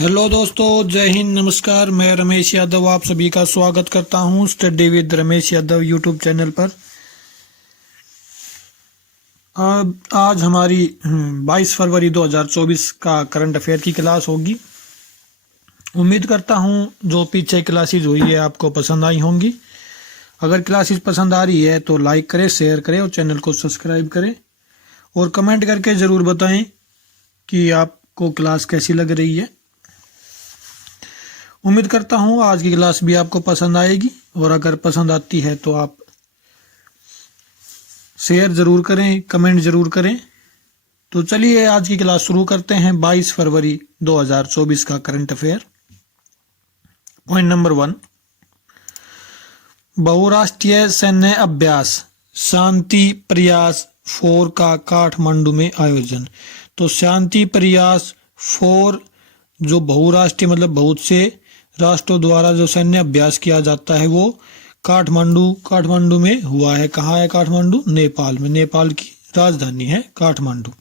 Hello दोस्तों, जय हिंद, नमस्कार। मैं रमेश यादव आप सभी का स्वागत करता हूं study with Ramesh Yadav YouTube channel पर। आज हमारी 22 फरवरी 2024 का करंट अफेयर की क्लास होगी। उम्मीद करता हूं जो पीछे क्लासेस हुई है आपको पसंद आई होंगी। अगर क्लासेस पसंद आ रही है तो लाइक करें, शेयर करें और चैनल को सब्सक्राइब करें और कमेंट करके ज़रूर बताएं कि आपको क्लास कैसी लग रही है। उम्मीद करता हूँ आज की क्लास भी आपको पसंद आएगी और अगर पसंद आती है तो आप शेयर ज़रूर करें, कमेंट ज़रूर करें। तो चलिए आज की क्लास शुरू करते हैं। 22 फरवरी 2024 का करंट अफेयर। पॉइंट नंबर 1, बहुराष्ट्रीय सैन्य अभ्यास शांति प्रयास 4 का काठमांडू में आयोजन। तो शांति प्रयास 4 जो बहुराष्ट्रीय मतलब बहुत से राष्ट्रों द्वारा जो सैन्य अभ्यास किया जाता है वो काठमांडू में हुआ है। कहाँ है काठमांडू? नेपाल में। नेपाल की राजधानी है काठमांडू।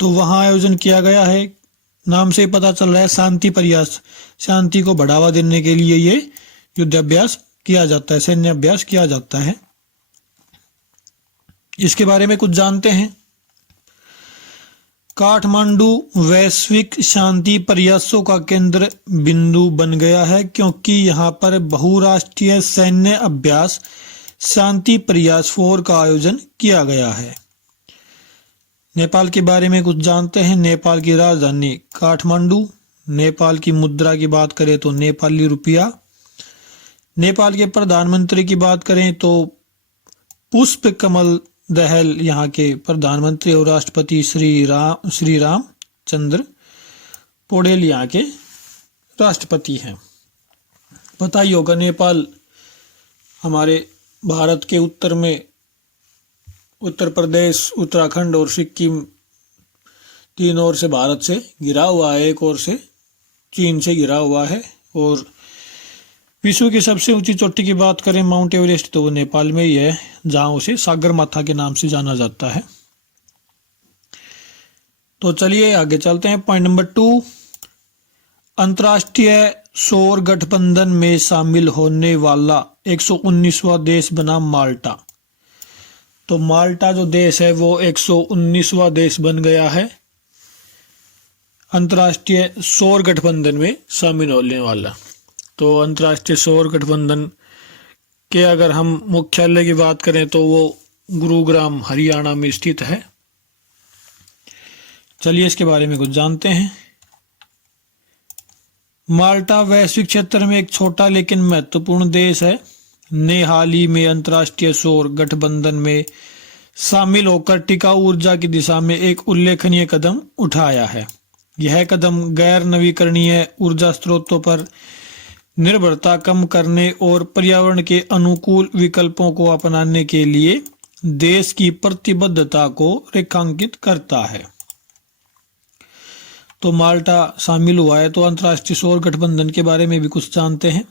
तो वहाँ आयोजन किया गया है। नाम से पता चल रहा है शांति प्रयास, शांति को बढ़ावा देने के लिए ये युद्धाभ्यास किया जाता है, सैन्य अभ्यास किया जाता है। इसके बारे में कुछ जानते हैं। काठमांडू वैश्विक शांति प्रयासों का केंद्र बिंदु बन गया है क्योंकि यहाँ पर बहुराष्ट्रीय सैन्य अभ्यास शांति प्रयास 4 का आयोजन किया गया है। नेपाल के बारे में कुछ जानते हैं। नेपाल की राजधानी काठमांडू। नेपाल की मुद्रा की बात करें तो नेपाली रुपया। नेपाल के प्रधानमंत्री की बात करें तो पुष्प कमल दहल यहाँ के प्रधानमंत्री और राष्ट्रपति श्री राम चंद्र पौडेल यहाँ के राष्ट्रपति हैं। पता ही होगा नेपाल हमारे भारत के उत्तर में उत्तर प्रदेश, उत्तराखंड और सिक्किम तीन ओर से भारत से घिरा हुआ है, एक ओर से चीन से घिरा हुआ है। और विश्व की सबसे ऊंची चोटी की बात करें माउंट एवरेस्ट तो वो नेपाल में ही है, जहां उसे सागरमाथा के नाम से जाना जाता है। तो चलिए आगे चलते हैं। पॉइंट नंबर 2, अंतर्राष्ट्रीय सौर गठबंधन में शामिल होने वाला 119वां देश बना माल्टा। तो माल्टा जो देश है वो 119वां देश बन गया है अंतर्राष्ट्रीय सौर गठबंधन में शामिल होने वाला। तो अंतर्राष्ट्रीय सौर गठबंधन के अगर हम मुख्यालय की बात करें तो वो गुरुग्राम हरियाणा में स्थित है। चलिए इसके बारे में कुछ जानते हैं। माल्टा वैश्विक क्षेत्र में एक छोटा लेकिन महत्वपूर्ण देश है। ने हाल ही में अंतर्राष्ट्रीय सौर गठबंधन में शामिल होकर टिकाऊ ऊर्जा की दिशा में एक उल्लेखनीय कदम उठाया है। यह कदम गैर नवीकरणीय ऊर्जा स्रोतों पर निर्भरता कम करने और पर्यावरण के अनुकूल विकल्पों को अपनाने के लिए देश की प्रतिबद्धता को रेखांकित करता है। तो माल्टा शामिल हुआ है। तो अंतर्राष्ट्रीय सौर गठबंधन के बारे में भी कुछ जानते हैं।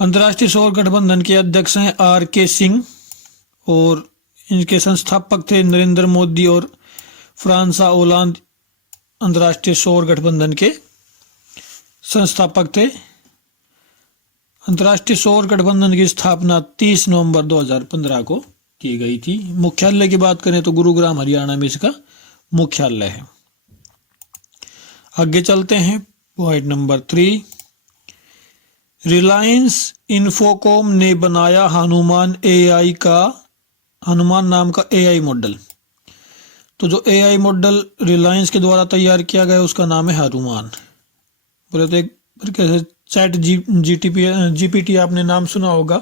अंतर्राष्ट्रीय सौर गठबंधन के अध्यक्ष हैं RK सिंह और इनके संस्थापक थे नरेंद्र मोदी और फ्रांसा ओलांद अंतर्राष्ट्रीय सौर गठबंधन के संस्थापक थे। अंतर्राष्ट्रीय सौर गठबंधन की स्थापना 30 नवंबर 2015 को की गई थी। मुख्यालय की बात करें तो गुरुग्राम हरियाणा में इसका मुख्यालय है। आगे चलते हैं। पॉइंट नंबर 3, रिलायंस इन्फोकॉम ने बनाया हनुमान नाम का AI मॉडल। तो जो AI मॉडल रिलायंस के द्वारा तैयार किया गया उसका नाम है हनुमान। बोले तो एक कैसे चैट GPT आपने नाम सुना होगा।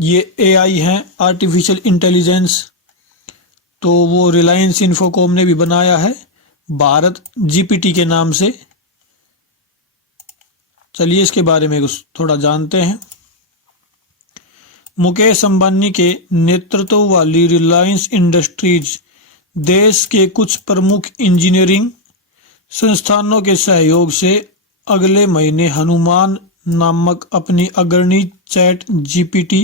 ये AI है, आर्टिफिशियल इंटेलिजेंस। तो वो रिलायंस इन्फोकॉम ने भी बनाया है भारत GPT के नाम से। चलिए इसके बारे में कुछ थोड़ा जानते हैं। मुकेश अंबानी के नेतृत्व वाली रिलायंस इंडस्ट्रीज देश के कुछ प्रमुख इंजीनियरिंग संस्थानों के सहयोग से अगले महीने हनुमान नामक अपनी अग्रणी चैट GPT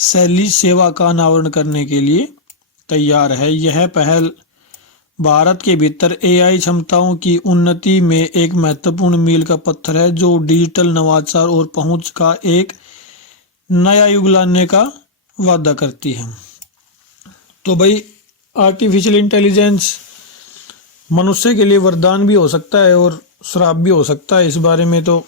शैली सेवा का अनावरण करने के लिए तैयार है। यह पहल भारत के भीतर एआई क्षमताओं की उन्नति में एक महत्वपूर्ण मील का पत्थर है, जो डिजिटल नवाचार और पहुंच का एक नया युग लाने का वादा करती है। तो भाई आर्टिफिशियल इंटेलिजेंस मनुष्य के लिए वरदान भी हो सकता है और श्राप भी हो सकता है, इस बारे में तो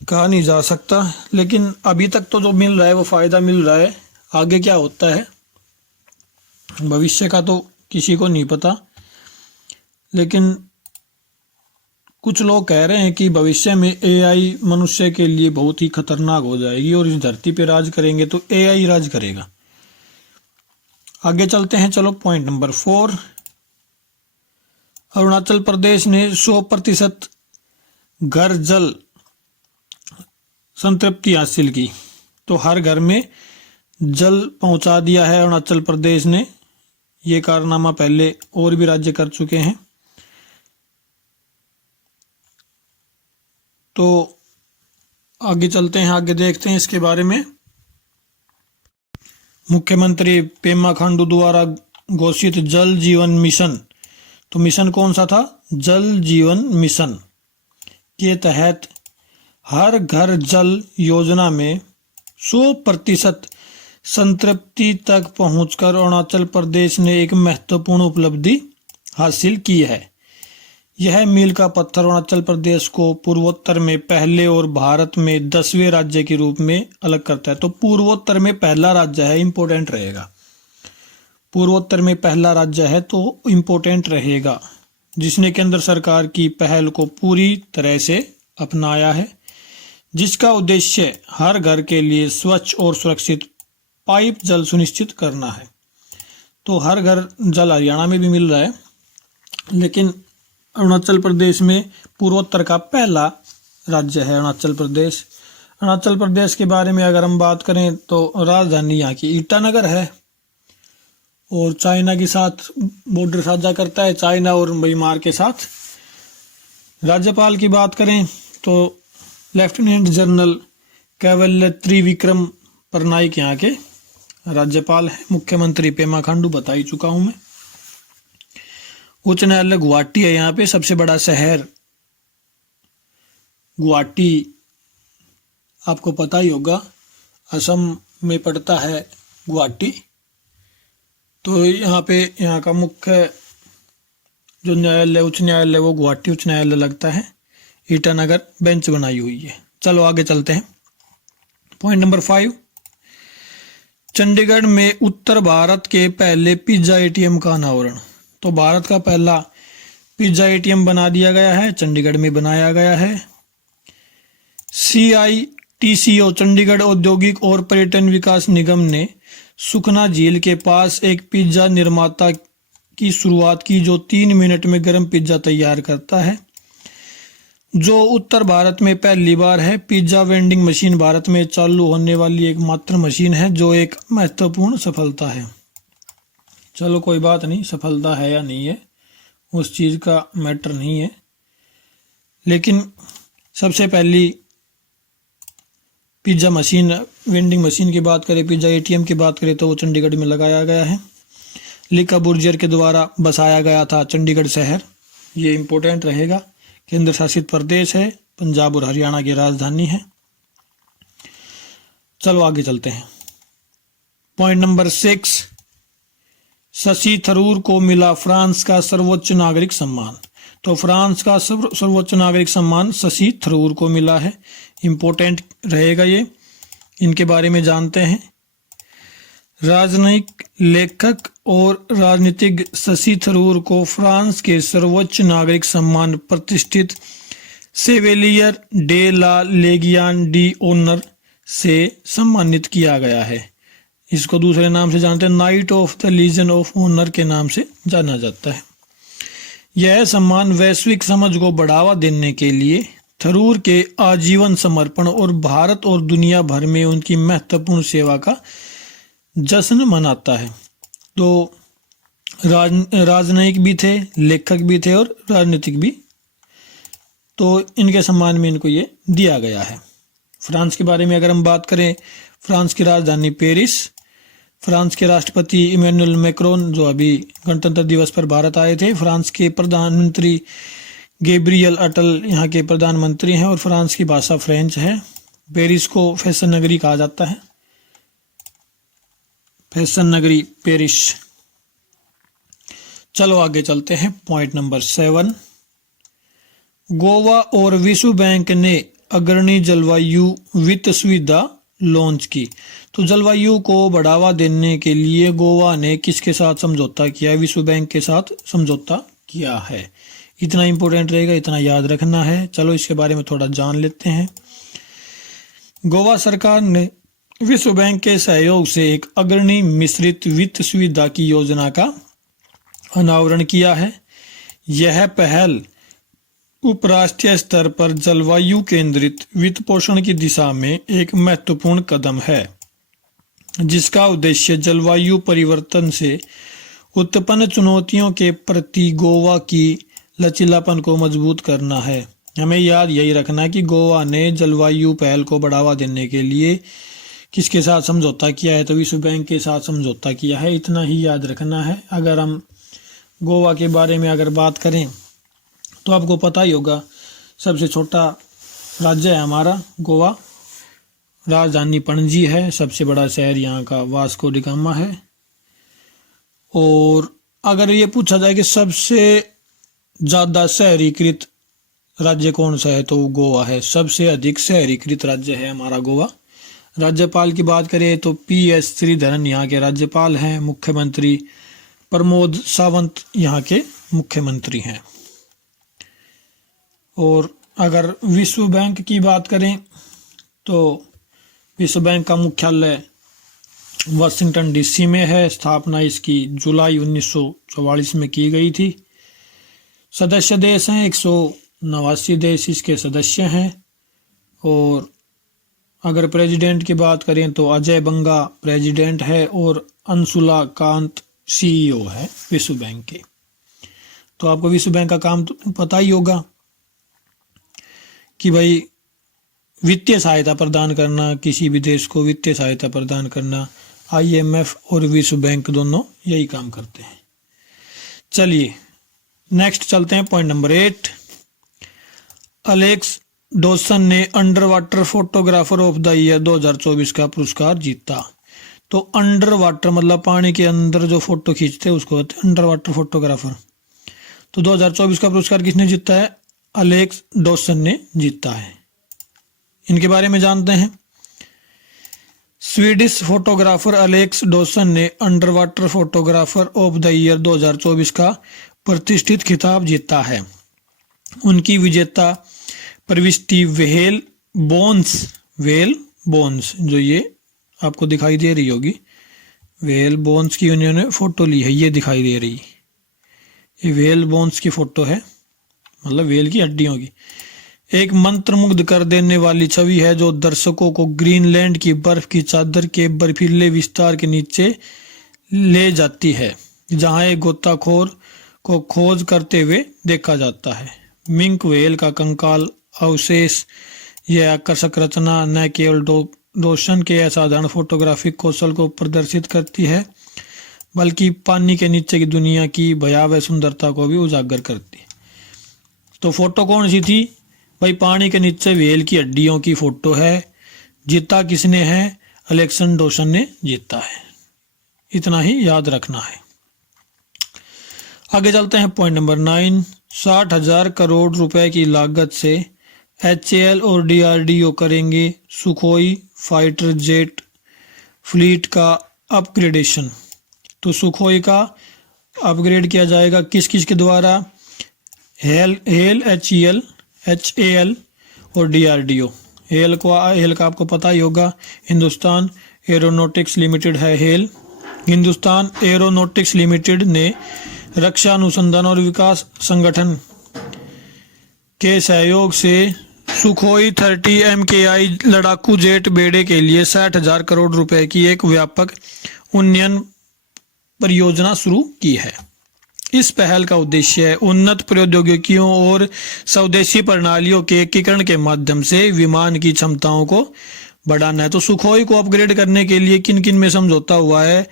कहा नहीं जा सकता। लेकिन अभी तक तो जो मिल रहा है वो फ़ायदा मिल रहा है, आगे क्या होता है भविष्य का तो किसी को नहीं पता। लेकिन कुछ लोग कह रहे हैं कि भविष्य में एआई मनुष्य के लिए बहुत ही खतरनाक हो जाएगी और इस धरती पे राज करेंगे तो एआई राज करेगा। आगे चलते हैं, चलो पॉइंट नंबर 4। अरुणाचल प्रदेश ने 100% घर जल संतृप्ति हासिल की। तो हर घर में जल पहुंचा दिया है अरुणाचल प्रदेश ने। ये कारनामा पहले और भी राज्य कर चुके हैं। तो आगे चलते हैं, आगे देखते हैं इसके बारे में। मुख्यमंत्री पेमा खांडू द्वारा घोषित जल जीवन मिशन, तो मिशन कौन सा था? जल जीवन मिशन के तहत हर घर जल योजना में 100% संतृप्ति तक पहुंचकर अरुणाचल प्रदेश ने एक महत्वपूर्ण उपलब्धि हासिल की है। यह मील का पत्थर अरुणाचल प्रदेश को पूर्वोत्तर में पहले और भारत में 10वें राज्य के रूप में अलग करता है। तो पूर्वोत्तर में पहला राज्य है, इंपोर्टेंट रहेगा। पूर्वोत्तर में पहला राज्य है तो इंपोर्टेंट रहेगा, जिसने केंद्र सरकार की पहल को पूरी तरह से अपनाया है, जिसका उद्देश्य हर घर के लिए स्वच्छ और सुरक्षित पाइप जल सुनिश्चित करना है। तो हर घर जल हरियाणा में भी मिल रहा है, लेकिन अरुणाचल प्रदेश में पूर्वोत्तर का पहला राज्य है अरुणाचल प्रदेश। अरुणाचल प्रदेश के बारे में अगर हम बात करें तो राजधानी यहाँ की ईटानगर है और चाइना के साथ बॉर्डर साझा करता है, चाइना और म्यांमार के साथ। राज्यपाल की बात करें तो लेफ्टिनेंट जनरल कैवल्य त्रिविक्रम परनाइक यहाँ के राज्यपाल है। मुख्यमंत्री पेमा खांडू बता ही चुका हूं मैं। उच्च न्यायालय गुवाहाटी है यहाँ पे, सबसे बड़ा शहर गुवाहाटी आपको पता ही होगा, असम में पड़ता है गुवाहाटी। तो यहाँ पे यहाँ का मुख्य जो न्यायालय उच्च न्यायालय वो गुवाहाटी उच्च न्यायालय लगता है। ईटानगर बेंच बनाई हुई है। चलो आगे चलते हैं, पॉइंट नंबर 5। चंडीगढ़ में उत्तर भारत के पहले पिज्जा एटीएम का अनावरण। तो भारत का पहला पिज्जा एटीएम बना दिया गया है, चंडीगढ़ में बनाया गया है। CITCO चंडीगढ़ औद्योगिक और पर्यटन विकास निगम ने सुखना झील के पास एक पिज्जा निर्माता की शुरुआत की, जो 3 मिनट में गर्म पिज्जा तैयार करता है, जो उत्तर भारत में पहली बार है। पिज्जा वेंडिंग मशीन भारत में चालू होने वाली एकमात्र मशीन है, जो एक महत्वपूर्ण सफलता है। चलो कोई बात नहीं, सफलता है या नहीं है उस चीज़ का मैटर नहीं है, लेकिन सबसे पहली पिज्जा मशीन वेंडिंग मशीन की बात करें, पिज्जा एटीएम की बात करें तो वो चंडीगढ़ में लगाया गया है। ली कबूर्जियर के द्वारा बसाया गया था चंडीगढ़ शहर, ये इम्पोर्टेंट रहेगा। केंद्र शासित प्रदेश है, पंजाब और हरियाणा की राजधानी है। चलो आगे चलते हैं, पॉइंट नंबर 6। शशि थरूर को मिला फ्रांस का सर्वोच्च नागरिक सम्मान। तो फ्रांस का सर्वोच्च नागरिक सम्मान शशि थरूर को मिला है, इम्पोर्टेंट रहेगा ये, इनके बारे में जानते हैं। राजनयिक लेखक और राजनीतिज्ञ शशि थरूर को फ्रांस के सर्वोच्च नागरिक सम्मान प्रतिष्ठित सेवेलियर डे ला लेगियान डी ऑनर से सम्मानित किया गया है। इसको दूसरे नाम से जानते हैं, Knight of the Legion of Honour के नाम से जाना जाता है। यह सम्मान वैश्विक समझ को बढ़ावा देने के लिए थरूर के आजीवन समर्पण और भारत और दुनिया भर में उनकी महत्वपूर्ण सेवा का जश्न मनाता है। तो राजनयिक भी थे, लेखक भी थे और राजनीतिक भी, तो इनके सम्मान में इनको ये दिया गया है। फ्रांस के बारे में अगर हम बात करें, फ्रांस की राजधानी पेरिस, फ्रांस के राष्ट्रपति इमैनुअल मैक्रोन जो अभी गणतंत्र दिवस पर भारत आए थे। फ्रांस के प्रधानमंत्री गैब्रियल अटल यहाँ के प्रधानमंत्री हैं और फ्रांस की भाषा फ्रेंच है। पेरिस को फैशन नगरी कहा जाता है, फैशन नगरी पेरिस। चलो आगे चलते हैं। पॉइंट नंबर 7, गोवा और विश्व बैंक ने अग्रणी जलवायु वित्त सुविधा लॉन्च की। तो जलवायु को बढ़ावा देने के लिए गोवा ने किसके साथ समझौता किया है? विश्व बैंक के साथ समझौता किया है। इतना इंपॉर्टेंट रहेगा, इतना याद रखना है। चलो इसके बारे में थोड़ा जान लेते हैं। गोवा सरकार ने विश्व बैंक के सहयोग से एक अग्रणी मिश्रित वित्त सुविधा की योजना का अनावरण किया है। यह पहल उपराष्ट्रीय स्तर पर जलवायु केंद्रित वित्त पोषण की दिशा में एक महत्वपूर्ण कदम है, जिसका उद्देश्य जलवायु परिवर्तन से उत्पन्न चुनौतियों के प्रति गोवा की लचीलापन को मजबूत करना है। हमें याद यही रखना है कि गोवा ने जलवायु पहल को बढ़ावा देने के लिए किसके साथ समझौता किया है? तो विश्व बैंक के साथ समझौता किया है। इतना ही याद रखना है। अगर हम गोवा के बारे में अगर बात करें तो आपको पता ही होगा, सबसे छोटा राज्य है हमारा गोवा, राजधानी पणजी है, सबसे बड़ा शहर यहाँ का वास्को डी गामा है। और अगर ये पूछा जाए कि सबसे ज़्यादा शहरीकृत राज्य कौन सा है, तो वो गोवा है। सबसे अधिक शहरीकृत राज्य है हमारा गोवा। राज्यपाल की बात करें तो PS श्रीधरन यहाँ के राज्यपाल हैं। मुख्यमंत्री प्रमोद सावंत यहाँ के मुख्यमंत्री हैं। और अगर विश्व बैंक की बात करें तो विश्व बैंक का मुख्यालय वाशिंगटन DC में है। स्थापना इसकी जुलाई 1944 में की गई थी। सदस्य देश हैं 189 देश इसके सदस्य हैं। और अगर प्रेसिडेंट की बात करें तो अजय बंगा प्रेसिडेंट है और अंशुला कांत CEO है विश्व बैंक के। तो आपको विश्व बैंक का काम तो पता ही होगा कि भाई वित्तीय सहायता प्रदान करना, किसी भी देश को वित्तीय सहायता प्रदान करना। IMF और विश्व बैंक दोनों यही काम करते हैं। चलिए नेक्स्ट चलते हैं। पॉइंट नंबर 8, अलेक्स डॉसन ने under water photographer of the year 2024 का पुरस्कार जीता। तो अंडर वाटर मतलब पानी के अंदर जो फोटो खींचते हैं उसको कहते हैं अंडर वाटर फोटोग्राफर। तो 2024 का पुरस्कार किसने जीता है? अलेक्स डॉसन ने जीता है। इनके बारे में जानते हैं। स्वीडिश फोटोग्राफर अलेक्स डॉसन ने under water photographer of the year 2024 का प्रतिष्ठित खिताब जीता है। उनकी विजेता प्रविष्टि वेल बोन्स जो ये आपको दिखाई दे रही होगी, वेल बोन्स की उन्होंने फोटो ली है, ये दिखाई दे रही, ये वेल बोन्स की फोटो है, मतलब वेल की हड्डियों की। एक मंत्रमुग्ध कर देने वाली छवि है जो दर्शकों को ग्रीनलैंड की बर्फ की चादर के बर्फीले विस्तार के नीचे ले जाती है, जहां एक गोताखोर को खोज करते हुए देखा जाता है। मिंक व्हेल का कंकाल अवशेष, यह आकर्षक रचना न केवल रोशन के असाधारण फोटोग्राफिक कौशल को प्रदर्शित करती है, बल्कि पानी के नीचे की दुनिया की भयावह सुंदरता को भी उजागर करती है। तो फोटो कौन सी थी भाई? पानी के नीचे व्हेल की हड्डियों की फोटो है। जीता किसने है? अलेक्स डॉसन ने जीता है। इतना ही याद रखना है। आगे चलते हैं। पॉइंट नंबर 9, 60,000 करोड़ रुपए की लागत से HAL और DRDO करेंगे सुखोई फाइटर जेट फ्लीट का अपग्रेडेशन। तो सुखोई का अपग्रेड किया जाएगा किस किस के द्वारा? HAL और DRDO। हेल का आपको पता ही होगा, हिंदुस्तान एरोनॉटिक्स लिमिटेड है हेल। हिंदुस्तान एरोनॉटिक्स लिमिटेड ने रक्षा अनुसंधान और विकास संगठन के सहयोग से सुखोई 30 MKI लड़ाकू जेट बेड़े के लिए 60,000 करोड़ रुपए की एक व्यापक उन्नयन परियोजना शुरू की है। इस पहल का उद्देश्य है उन्नत प्रौद्योगिकियों और स्वदेशी प्रणालियों के एकीकरण के माध्यम से विमान की क्षमताओं को बढ़ाना है। तो सुखोई को अपग्रेड करने के लिए किन किन में समझौता हुआ है?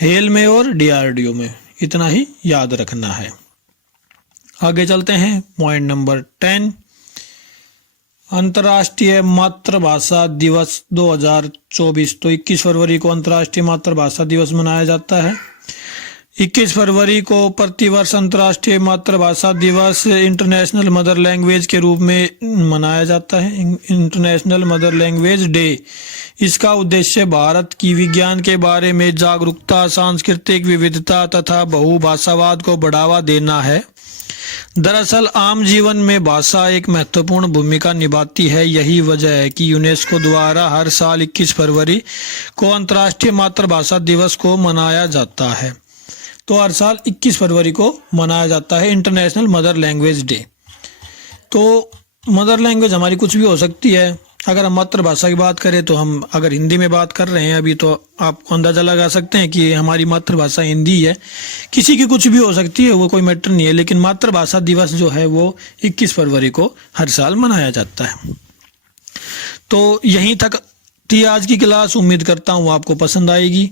हेल में और डीआरडीओ में। इतना ही याद रखना है। आगे चलते हैं, पॉइंट नंबर 10, अंतर्राष्ट्रीय मातृभाषा दिवस 2024। तो 21 फरवरी को अंतर्राष्ट्रीय मातृभाषा दिवस मनाया जाता है। 21 फरवरी को प्रतिवर्ष अंतर्राष्ट्रीय मातृभाषा दिवस इंटरनेशनल मदर लैंग्वेज के रूप में मनाया जाता है, इंटरनेशनल मदर लैंग्वेज डे। इसका उद्देश्य भारत की विज्ञान के बारे में जागरूकता, सांस्कृतिक विविधता तथा बहुभाषावाद को बढ़ावा देना है। दरअसल आम जीवन में भाषा एक महत्वपूर्ण भूमिका निभाती है। यही वजह है कि यूनेस्को द्वारा हर साल 21 फरवरी को अंतर्राष्ट्रीय मातृभाषा दिवस को मनाया जाता है। तो हर साल 21 फरवरी को मनाया जाता है इंटरनेशनल मदर लैंग्वेज डे। तो मदर लैंग्वेज हमारी कुछ भी हो सकती है। अगर हम मातृभाषा की बात करें तो हम अगर हिंदी में बात कर रहे हैं अभी, तो आप अंदाज़ा लगा सकते हैं कि हमारी मातृभाषा हिंदी है। किसी की कुछ भी हो सकती है, वो कोई मैटर नहीं है। लेकिन मातृभाषा दिवस जो है वो 21 फरवरी को हर साल मनाया जाता है। तो यहीं तक थी आज की क्लास। उम्मीद करता हूँ आपको पसंद आएगी,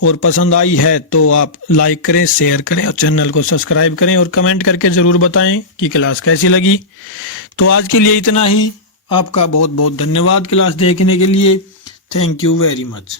और पसंद आई है तो आप लाइक करें, शेयर करें और चैनल को सब्सक्राइब करें, और कमेंट करके ज़रूर बताएं कि क्लास कैसी लगी। तो आज के लिए इतना ही। आपका बहुत बहुत धन्यवाद क्लास देखने के लिए। Thank you very much.